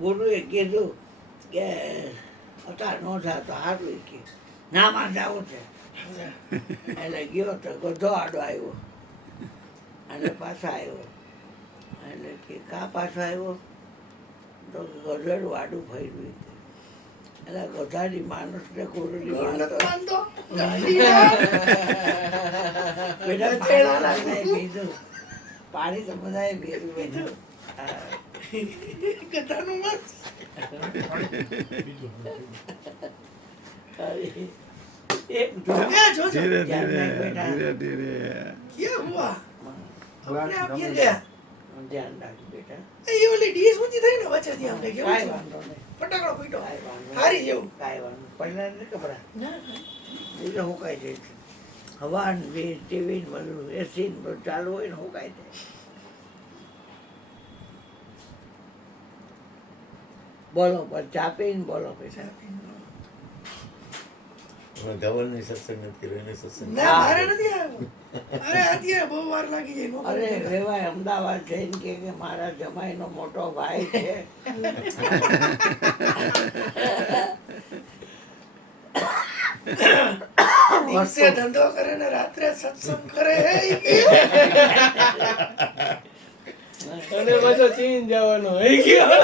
ગુરુએ કીધું કે અત્યારે ન જાય તો સારું કે ના માં જવું છે એટલે ગયો તો ગધો આડો આવ્યો અને પાછા આવ્યો એટલે કે કા પાછો આવ્યો તો ગધેડું આડું ફર્યું એટલે ગધાડી માણસને કોરડી માણસો પીધું પાણી તો બધાએ પીધું ગધાનું મત ધીરે ધીરે ધીરે क्या हुआ अपने आप गिर गया ધ્યાન રાખ બેટા ये वाली डीएस ऊंची થઈ ને વચ્ચેથી આપણે કેવું કાંઈ છે વાંધો નહીં ફટાકડો ફૂટ્યો કાંઈ વાંધો નહીં. હારી જેવું કાંઈ વાંધો નહીં. પહેલા નથી કપડા ના એટલે હુકાઈ જાય છે હવા ને વીજ ટીવી ને બધું એસી ને બધું ચાલુ હોય ને હુકાઈ જાય બોલો પણ ચાપીને બોલો પૈસા ધવલની સત્સંગ નથી કર્યો એને સત્સંગ ના મારે નથી આવ્યો અરે અત્યારે બહુ વાર લાગી જાય નોકરી અરે કરતા. રેવાય અમદાવાદ જઈને કે મારા જમાઈનો મોટો ભાઈ છે દિવસે ધંધો કરે ને રાત્રે સત્સંગ કરે હે ઈ કે. અને પાછો ચીન જવાનો હોય ગયો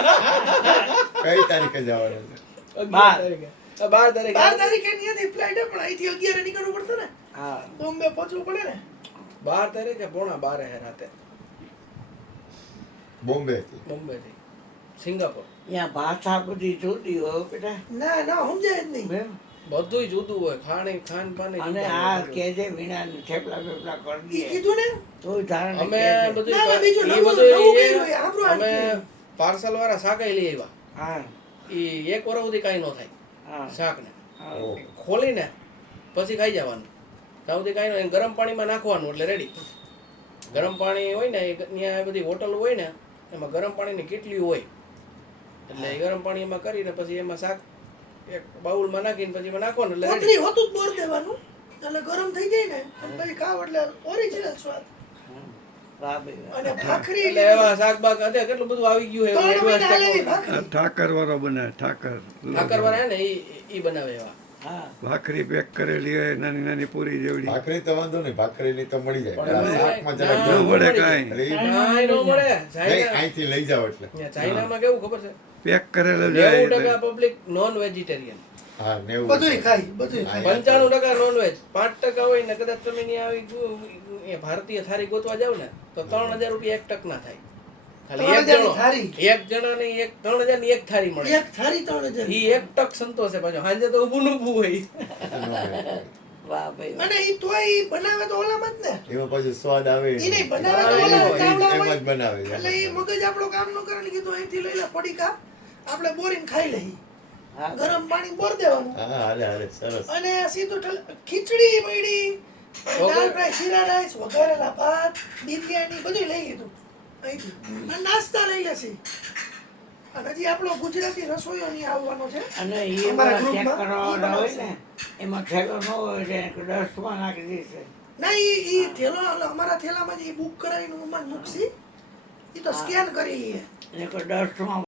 કઈ તારીખે જવાનું છે 11 તારીખે 12 તારીખે અહીંયાથી ફ્લાઇટ પણ અહીંથી 11 નીકળવું પડશે ને હા બોમ્બે પહોંચવું પડે ને 12 તારીખે 11:30 હે રાતે બોમ્બે મુંબઈ થી સિંગાપોર અહીંયા ભાષા બધી જુદી હોય બેટા ના ના સમજાય જ નહીં બેન. બધુંય જુદું હોય ખાન પાન અને આ કે જે વીણા ને થેપલા બેપલા કરી ઈ દઈએ કીધું ને તોય ધારણ અમે બધું ના, ના, બીજું ઈ નવું બધું કર્યું હોય, આપણું આ અમે કીધું. પાર્સલ વાળા શાકાઈ લઈ આવ્યા હા ઈ એક વર્ષ સુધી કાંઈ ન થાય હા શાકને હા. ઓહો. ખોલીને પછી ખાઈ જવાનું ત્યાં સુધી કાંઈ નહીં ગરમ પાણીમાં નાખવાનું એટલે રેડી ગરમ પાણી હોય ને એ ત્યાં બધી હોટલ હોય ને એમાં ગરમ પાણીની કેટલી હોય એટલે એ ગરમ પાણી એમાં કરીને પછી એમાં શાક એક બાઉલમાં નાખીને પછી એમાં નાખવાનું એટલે કોથળી ready. હોતું જ બોર દેવાનું એટલે ગરમ થઈ જાય ને પછી ખાવ એટલે ઓરિજિનલ સ્વાદ વાહ ભાઈ વાહ. અને ભાખરી એટલે એવા શાક બાક અત્યારે કેટલું બધું આવી ગયું છે 3 એવું મહિના advance હાલેલી technology. ભાખરી ઠાકર વાળો બનાવે ઠાકર ઠાકરવાળા હે ને ઈ બનાવે એવા હા ભાખરી પેક કરેલી હોય નાની નાની પૂરી જેવડી ભાખરી તો વાંધો નહીં ભાખરીની તો મળી જાય પણ આ શાકમાં ના, જરાક ન જવું મળે પડે. કાંઈ. એટલે ઈ કાંઈ ન મળે નહીં, ચાઇના અહીંથી લઈ જાઓ એટલે ચાઇનામાં કેવું ખબર છે પેક કરેલો જાય 90% પબ્લિક નોન વેજીટેરિયન હા 90 બધુંય ખાય બધુંય ખાય 95% નોનવેજ 5% હોય ને કદાચ તમે ત્યાં આવી એ ભારતીય થાળી ગોતવા જાવ ને તો 3000 રૂપિયા એક ટક ના થાય ખાલી એક 3000 ની જણો થાળી. એક જણાની એક 3000 ની એક થાળી મળે એક થાળી 3000 ઈ એક ટક સંતોષ છે પાછો સાંજે તો ઊભું ઊભું હોય વાહ ભાઈ વાહ. અને ઈ તોય ઈ બનાવે તો ઓલામાં જ ને એમાં પાછું સ્વાદ આવે ઈ નહીં બનાવે તો હા, ઓલામાં ઈ તાવડા એમ હોય. જ બનાવે છે. એટલે ઈ મગજ આપણો કામ ન કરે ને કીધું અહીંથી લઈ લે પડીકા આપણે બોરીને ખાઈ લઈ હા ગરમ પાણી બોર દેવાનું હા હાલે હાલે સરસ અને સીધું ખીચડી મળી દાળ ફ્રાય શીરા રાઈસ વઘારેલા ભાત બિરયાની બધું લઈ લીધું અહીંથી અને નાસ્તા લઈ લેશે અને હજી આપણો ગુજરાતી રસોઈયો નહીં આવવાનો છે અને એ અમારા ચેક ગ્રુપમાં કરવાવાળા હોય ઈ ને એમાં થેલો ન હોય એટલે ડસ્ટમાં નાખી દેશે ના ઈ થેલો અમારા થેલામાં જે બુક કરાવીને ઉમાં મૂકશી ઈ તો સ્કેન કરી લઈએ ડસ્ટમાં